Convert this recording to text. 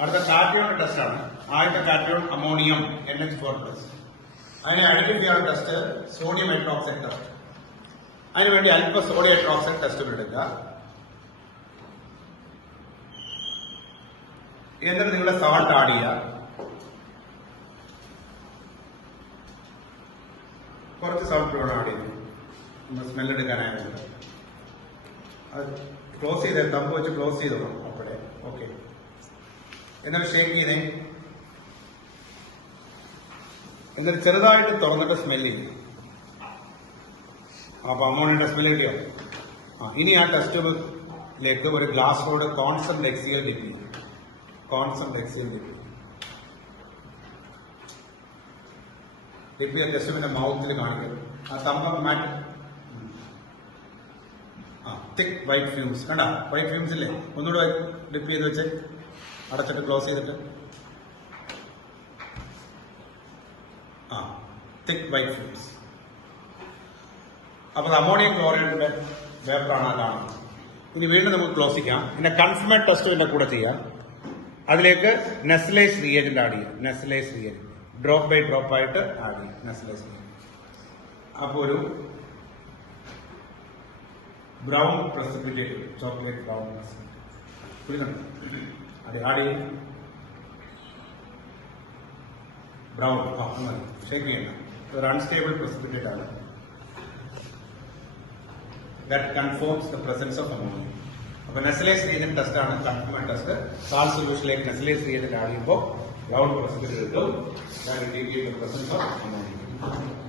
അടുത്ത cation test ആണ്. ആദ്യത്തെ കാറ്റയോൺ അമോണിയം NH4+. അതിനെ ഐഡന്റിഫൈ ചെയ്യാനുള്ള ടെസ്റ്റ് സോഡിയം ഹൈഡ്രോക്സൈഡ് ടെസ്റ്റ്. അതിനുവേണ്ടി അല്പം സോഡിയം ഹൈഡ്രോക്സൈഡ് ടെസ്റ്റ് എടുക്കുക. എന്നിട്ട് നിങ്ങളുടെ സാൾട്ട് ആഡ് ചെയ്യുക. കുറച്ച് സാൾട്ട് വേണം ആഡ് ചെയ്ത് സ്മെല്ലെടുക്കാനായിട്ട്. അത് ക്ലോസ് ചെയ്തേ, തമ്പ് വെച്ച് ക്ലോസ് ചെയ്തോളാം അപ്പോഴേ. ഓക്കെ, എന്നിട്ട് ഷേക്ക് ചെയ്തേ. എന്നിട്ട് ചെറുതായിട്ട് തുറന്നിട്ട് സ്മെല്ല് ചെയ്യും. അപ്പൊ അമോണിയുടെ സ്മെല്ല് കിട്ടിയോ? ഇനി ആ ടെസ്റ്റ് ട്യൂബിലേക്ക് ഒരു ഗ്ലാസ്സിലൂടെ കോൺസ്റ്റന്റ് എക്സിയൽ ഡിപ്പ് ചെയ്യും. കോൺസ്റ്റന്റ് എക്സിയൽ ഡിപ്പ് ചെയ്യും. ഡിപ്പ് ചെയ്ത ടെസ്റ്റ് പിന്നെ മൗത്തിൽ കാണിക്കും. ആ തമ്പ് മാറ്റി തിക് വൈറ്റ് ഫ്യൂംസ് കണ്ട, വൈറ്റ് ഫ്യൂംസ് ഇല്ലേ? ഒന്നുകൂടെ ഡിപ്പ് ചെയ്ത് വെച്ച് അടച്ചിട്ട് ക്ലോസ് ചെയ്തിട്ട് തിക് വൈറ്റ് ഫ്യൂംസ്. അപ്പൊ അമോണിയം ക്ലോറൈഡിന്റെ വേപ്പറാണ് ആ കാണുന്നത്. ഇനി വീണ്ടും നമുക്ക് ക്ലോസ് ചെയ്യാം. പിന്നെ കൺഫർമേറ്റ് ടെസ്റ്റ് ഇതിന്റെ കൂടെ ചെയ്യാം. അതിലേക്ക് നെസ്ലേസ് റിയേജന്റ് ആഡ് ചെയ്യാം. Nessler's reagent drop by drop ആയിട്ട് ആഡ് ചെയ്യും. നെസ്ലേസ് റിയേജന്റ് അപ്പൊ ഒരു brown precipitate, chocolate brown precipitate add ചെയ്യും. ബ്രൗൺ ഷേക്ക് ചെയ്യണം. ഒരു അൺസ്റ്റേബിൾ പ്രസിപ്പിറ്റേറ്റ് ആണ്. That confirms the presence of ammonia. അപ്പോൾ നെസ്ലേസ് റിയേജന്റ് ടെസ്റ്റ് ആണ് കൺഫർമേറ്റ് test. Salt സൊല്യൂഷനിലേക്ക് Nessler's reagent add ചെയ്യുമ്പോൾ ബ്രൗൺ പ്രസിപ്പിറ്റേറ്റ് കിട്ടും. That indicates the presence of ammonia.